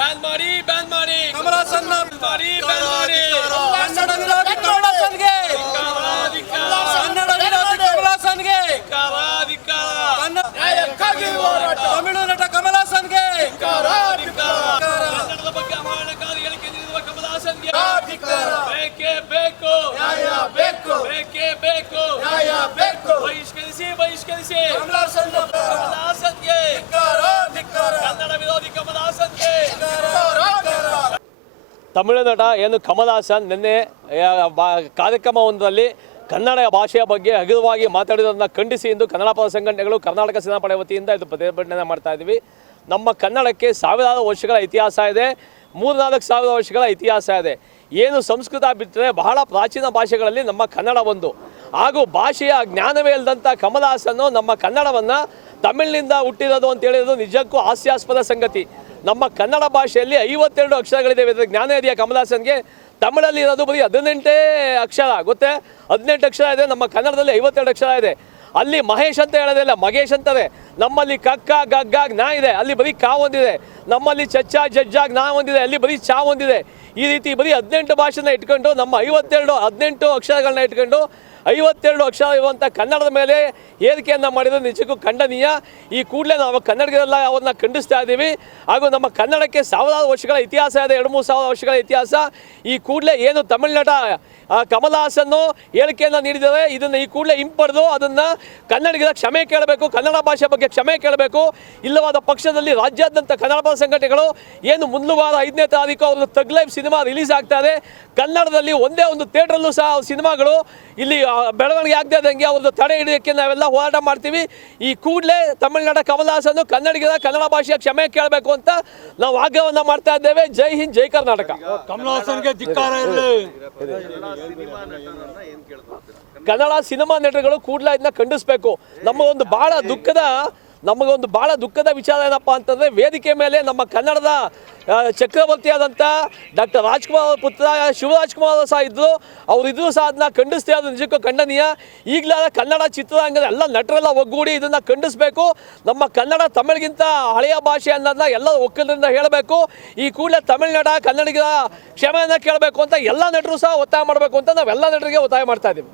Ban ಮಾಡಿ ಕಮಲ ಹಾಸನ್ ಮಾಡಿ ban ಮಾಡಿ ಕನ್ನಡ ವಿರೋಧಿ ಕಮಲ ಹಾಸನ್ಗೆ ಕನ್ನಡ ವಿರೋಧಿ ಕಮಲ ಹಾಸನ್ಗೆ ನ್ಯಾಯಕ್ಕಾಗಿ ಹೋರಾಟ ತಮಿಳು ನಟ ಕಮಲ ಹಾಸನ್ಗೆ ಕನ್ನಡದ ಬಗ್ಗೆ ಅವಮಾನಕಾರಿ ಹೇಳಿಕೆ ನೀಡಿರುವ ಕಮಲ ಹಾಸನ್ಗೆ ಬೇಕೇ ಬೇಕು ನ್ಯಾಯ ಬೇಕು ಬೇಕೇ ಬೇಕು ನ್ಯಾಯ ಬೇಕು ಬಹಿಷ್ಕರಿಸಿ ಕಮಲ ಹಾಸನ್ಗೆ ಧಿಕ್ಕಾರ ಕನ್ನಡ ವಿರೋಧಿ ಕಮಲ ಹಾಸನ್ಗೆ ತಮಿಳು ನಟ ಏನು ಕಮಲ್ ಹಾಸನ್ ನಿನ್ನೆ ಕಾರ್ಯಕ್ರಮವೊಂದರಲ್ಲಿ ಕನ್ನಡ ಭಾಷೆಯ ಬಗ್ಗೆ ಹಗುರವಾಗಿ ಮಾತಾಡಿರೋದನ್ನು ಖಂಡಿಸಿ ಇಂದು ಕನ್ನಡ ಪರ ಸಂಘಟನೆಗಳು ಕರ್ನಾಟಕ ಸೇನಾಪಡೆ ವತಿಯಿಂದ ಇದು ಪ್ರತಿಭಟನೆ ಮಾಡ್ತಾ ಇದ್ದೀವಿ. ನಮ್ಮ ಕನ್ನಡಕ್ಕೆ ಸಾವಿರಾರು ವರ್ಷಗಳ ಇತಿಹಾಸ ಇದೆ, 3-4 ಸಾವಿರ ವರ್ಷಗಳ ಇತಿಹಾಸ ಇದೆ. ಏನು ಸಂಸ್ಕೃತ ಬಿಟ್ಟರೆ ಬಹಳ ಪ್ರಾಚೀನ ಭಾಷೆಗಳಲ್ಲಿ ನಮ್ಮ ಕನ್ನಡ ಒಂದು. ಹಾಗೂ ಭಾಷೆಯ ಜ್ಞಾನವೇ ಇಲ್ಲದಂಥ ಕಮಲ್ ಹಾಸನ್ನು ನಮ್ಮ ಕನ್ನಡವನ್ನು ತಮಿಳಿನಿಂದ ಹುಟ್ಟಿರೋದು ಅಂತ ಹೇಳಿರೋದು ನಿಜಕ್ಕೂ ಹಾಸ್ಯಾಸ್ಪದ ಸಂಗತಿ. ನಮ್ಮ ಕನ್ನಡ ಭಾಷೆಯಲ್ಲಿ 52 ಅಕ್ಷರಗಳಿದೆ. ಜ್ಞಾನ ಇದೆಯಾ ಕಮಲ್ ಹಾಸನ್ಗೆ? ತಮಿಳಲ್ಲಿ ಇರೋದು ಬರೀ 18 ಅಕ್ಷರ, ಗೊತ್ತೇ? 18 ಅಕ್ಷರ ಇದೆ. ನಮ್ಮ ಕನ್ನಡದಲ್ಲಿ 52 ಅಕ್ಷರ ಇದೆ. ಅಲ್ಲಿ ಮಹೇಶ್ ಅಂತ ಹೇಳೋದಿಲ್ಲ, ಮಗೇಶ್ ಅಂತಾರೆ. ನಮ್ಮಲ್ಲಿ ಕಕ್ಕ ಗಗ್ಗಾಗ್ ನಾ ಇದೆ, ಅಲ್ಲಿ ಬರೀ ಕಾ ಒಂದಿದೆ. ನಮ್ಮಲ್ಲಿ ಚಚ್ಚ ಜಜ್ಜಾಗ್ ನಾ ಒಂದಿದೆ, ಅಲ್ಲಿ ಬರೀ ಚಾ ಒಂದಿದೆ. ಈ ರೀತಿ ಬರೀ 18 ಭಾಷೆನ ಇಟ್ಕೊಂಡು ನಮ್ಮ 18 ಅಕ್ಷರಗಳನ್ನ ಇಟ್ಕೊಂಡು 52 ಅಕ್ಷರ ಇರುವಂಥ ಕನ್ನಡದ ಮೇಲೆ ಏರಿಕೆಯನ್ನು ಮಾಡಿದರೆ ನಿಜಕ್ಕೂ ಖಂಡನೀಯ. ಈ ಕೂಡಲೇ ನಾವು ಕನ್ನಡಿಗರೆಲ್ಲ ಅವ್ರನ್ನ ಖಂಡಿಸ್ತಾ ಇದ್ದೀವಿ. ಹಾಗೂ ನಮ್ಮ ಕನ್ನಡಕ್ಕೆ ಸಾವಿರಾರು ವರ್ಷಗಳ ಇತಿಹಾಸ ಇದೆ, 2-3 ಸಾವಿರ ವರ್ಷಗಳ ಇತಿಹಾಸ. ಈ ಕೂಡಲೇ ಏನು ತಮಿಳುನಾಡ ಕಮಲ್ ಹಾಸನ್ನು ಹೇಳಿಕೆಯನ್ನು ನೀಡಿದ್ದಾರೆ, ಇದನ್ನು ಈ ಕೂಡಲೇ ಹಿಂಪಡೆದು ಅದನ್ನು ಕನ್ನಡಿಗರ ಕ್ಷಮೆ ಕೇಳಬೇಕು, ಕನ್ನಡ ಭಾಷೆ ಬಗ್ಗೆ ಕ್ಷಮೆ ಕೇಳಬೇಕು. ಇಲ್ಲವಾದ ಪಕ್ಷದಲ್ಲಿ ರಾಜ್ಯಾದ್ಯಂತ ಕನ್ನಡ ಪರ ಸಂಘಟನೆಗಳು ಏನು ಮುಂದಿನ ವಾರ 5ನೇ ತಾರೀಕು ಅವ್ರದ್ದು ತಗ್ ಲೈಫ್ ಸಿನಿಮಾ ರಿಲೀಸ್ ಆಗ್ತಾ ಇದೆ. ಕನ್ನಡದಲ್ಲಿ ಒಂದೇ ಒಂದು ಥಿಯೇಟ್ರಲ್ಲೂ ಸಹ ಸಿನಿಮಾಗಳು ಇಲ್ಲಿ ಬೆಳವಣಿಗೆ ಆಗದೆ ಇದ್ದಂಗೆ ಅವ್ರದ್ದು ತಡೆ ಹಿಡಿಯೋಕ್ಕೆ ನಾವೆಲ್ಲ ಹೋರಾಟ ಮಾಡ್ತೀವಿ. ಈ ಕೂಡಲೇ ತಮಿಳುನಾಡ ಕಮಲ್ ಹಾಸನ್ನು ಕನ್ನಡಿಗರ ಕನ್ನಡ ಭಾಷೆಯ ಕ್ಷಮೆ ಕೇಳಬೇಕು ಅಂತ ನಾವು ಆಗ್ರಹವನ್ನು ಮಾಡ್ತಾ ಇದ್ದೇವೆ. ಜೈ ಹಿಂದ್, ಜೈ ಕರ್ನಾಟಕ. ಕಮಲ ಹಾಸನ್ಗೆ ಧಿಕ್ಕಾರ ಇರಲಿ. ಕನ್ನಡ ಸಿನಿಮಾ ನಟರುಗಳು ಕೂಡಲೇ ಇದನ್ನ ಖಂಡಿಸಬೇಕು. ನಮಗೊಂದು ಬಹಳ ದುಃಖದ ವಿಚಾರ ಏನಪ್ಪ ಅಂತಂದರೆ, ವೇದಿಕೆ ಮೇಲೆ ನಮ್ಮ ಕನ್ನಡದ ಚಕ್ರವರ್ತಿಯಾದಂಥ ಡಾಕ್ಟರ್ ರಾಜ್ಕುಮಾರ್ ಅವರ ಪುತ್ರ ಶಿವರಾಜ್ಕುಮಾರ್ ಸಹ ಇದ್ದರು. ಅವರಿದ್ದರೂ ಸಹ ಅದನ್ನ ಖಂಡಿಸ್ತಾ ಇರೋದು ನಿಜಕ್ಕೂ ಖಂಡನೀಯ. ಈಗಲಾದ ಕನ್ನಡ ಚಿತ್ರರಂಗದ ಎಲ್ಲ ನಟರೆಲ್ಲ ಒಗ್ಗೂಡಿ ಇದನ್ನು ಖಂಡಿಸಬೇಕು. ನಮ್ಮ ಕನ್ನಡ ತಮಿಳಿಗಿಂತ ಹಳೆಯ ಭಾಷೆ ಅನ್ನೋದನ್ನ ಎಲ್ಲ ಒಕ್ಕಲಿಂದ ಹೇಳಬೇಕು. ಈ ಕೂಡಲೇ ತಮಿಳುನಾಡ ಕನ್ನಡಿಗರ ಕ್ಷಮೆಯನ್ನು ಕೇಳಬೇಕು ಅಂತ ಎಲ್ಲ ನಟರು ಸಹ ಒತ್ತಾಯ ಮಾಡಬೇಕು ಅಂತ ನಾವೆಲ್ಲ ನಟರಿಗೆ ಒತ್ತಾಯ ಮಾಡ್ತಾ ಇದ್ದೀವಿ.